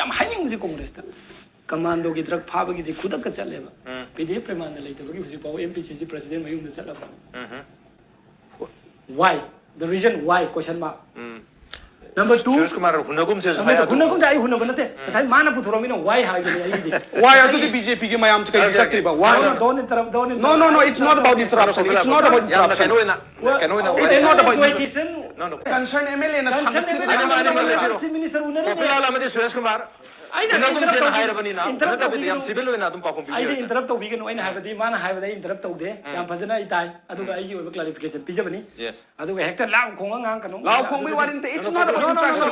ꯌꯥꯝ ꯍꯥꯏꯅꯤꯡꯕꯁꯤ ꯀꯣꯡꯒ꯭ꯔꯦꯁꯇ ꯀꯃꯥꯟꯗꯣꯒꯤ ꯗ꯭ꯔꯒ ꯐꯥꯕꯒꯤꯗꯤ ꯈꯨꯗꯛꯀ ꯆꯠꯂꯦꯕ ꯄꯤꯗꯤꯑꯦꯐ ꯄ꯭ꯔꯃꯥꯟꯗ ꯂꯩꯇꯕꯒꯤ ꯍꯧꯖꯤꯛꯐꯥꯎ MPCC ꯄ꯭ꯔꯁꯤꯗꯦꯟ ꯃꯌꯨꯝꯗ ꯆꯠꯂꯕ why the reason why question mark number 2 Suresh Kumar hunagum se hunagum ai hunagum nate sai mana puthuromina why hagini ai di Why are the BJP ke mayam chai sakri ba? Why? No, it's not about interruption. It's not about interruption. It's not about concern MLA na minister Populala amadi Suresh Kumar hunagum se na hire bani na unata bidi am civil na dum pakum ai interrupt to bigano ai na habadi mana habada interrupt to de yam phajana ai tai aduga ai oiba clarification pijabani Yes. aduga hekta lao khonga ngang kanu Lao Kong we want it's not about interruption.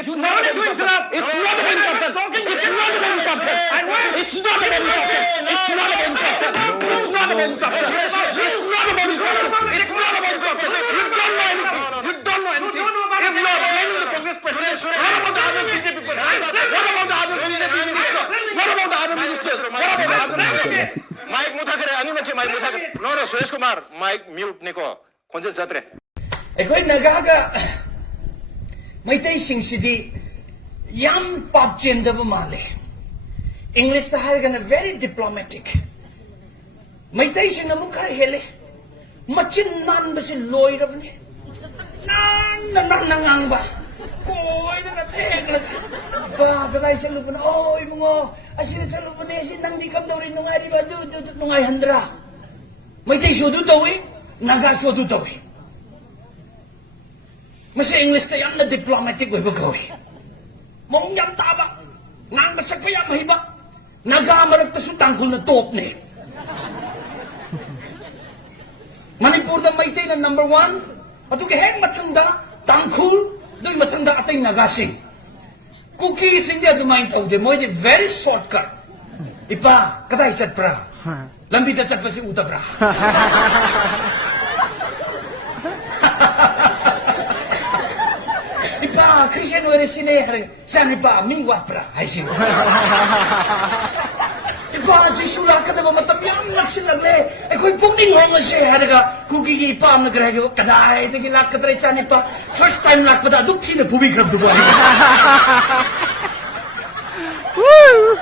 It's not about interruption. It's not about interruption. It's not about interruption. It's not about interruption. It's not about interruption. It's not about interruption. It's not about interruption. It's not about interruption. You don't know anything. You don't know anything. If you are blaming the Congress president, what about the other BJP president? What about the other BJP minister? What about the other ministers? What about the other ministers? Mike muthakare ani na ke Mike muthakare no Suresh Kumar Mike mute niko konje jatre ꯑꯩꯈꯣꯏ ꯅꯥꯒꯥꯒ ꯃꯩꯇꯩꯁꯤꯡꯁꯤꯗꯤ ꯌꯥꯝ ꯄꯥꯞ ꯆꯦꯟꯗꯕ ꯃꯥꯜꯂꯦ ꯏꯪꯂꯤꯁꯇ ꯍꯥꯏꯔꯒꯅ very diplomatic ꯃꯩꯇꯩꯁꯤꯡꯅ ꯑꯃꯨꯛ ꯈꯔ ꯍꯦꯜꯂꯦ ꯃꯆꯤꯟ ꯅꯥꯟꯕꯁꯤ ꯂꯣꯏꯔꯕꯅꯤ ꯅꯥꯟꯅ ꯉꯥꯡꯕ ꯀꯣꯏꯗꯅ ꯊꯦꯛꯂꯒ ꯕꯥ ꯀꯗꯥꯏ ꯆꯠꯂꯨꯕꯅꯣ ꯑꯣ ꯏꯕꯨꯡꯉꯣ ꯑꯁꯤꯗ ꯆꯠꯂꯨꯕꯅꯦ ꯑꯁꯤ ꯅꯪꯗꯤ ꯀꯝꯗꯧꯔꯤ ꯅꯨꯡꯉꯥꯏꯔꯤꯕ ꯑꯗꯨ ꯅꯨꯡꯉꯥꯏꯍꯟꯗ꯭ꯔꯥ ꯃꯩꯇꯩꯁꯨ ꯑꯗꯨ ꯇꯧꯏ ꯅꯥꯒꯥꯁꯨ ꯑꯗꯨ ꯇꯧꯏ Masa English na yan na diplomatic way bagawi. Mong yan taba. Nang masakpa yan mahiba. Nagamarag ta su tangkol na top ni. Manipur na maitay na number 1. At ukiheng matanda na tangkol. Do'y matanda atay nagasing. Cookies hindi dumain tao de mo. It's very shortcut. Ipa, katay chat pra. Lambida chat pa si uta pra. Christian wala sinehre, saan pa aming wapra, ay sino. Ikaw ang sisulat ka naman matapyang nagsilagle. Ikaw yung pungting honga siya, halaga, kukiki pa ang nagrahagi, kaday, nagilak ka tayo saan pa, first time lak pa da, duk sino pumikrab duwa. Woo!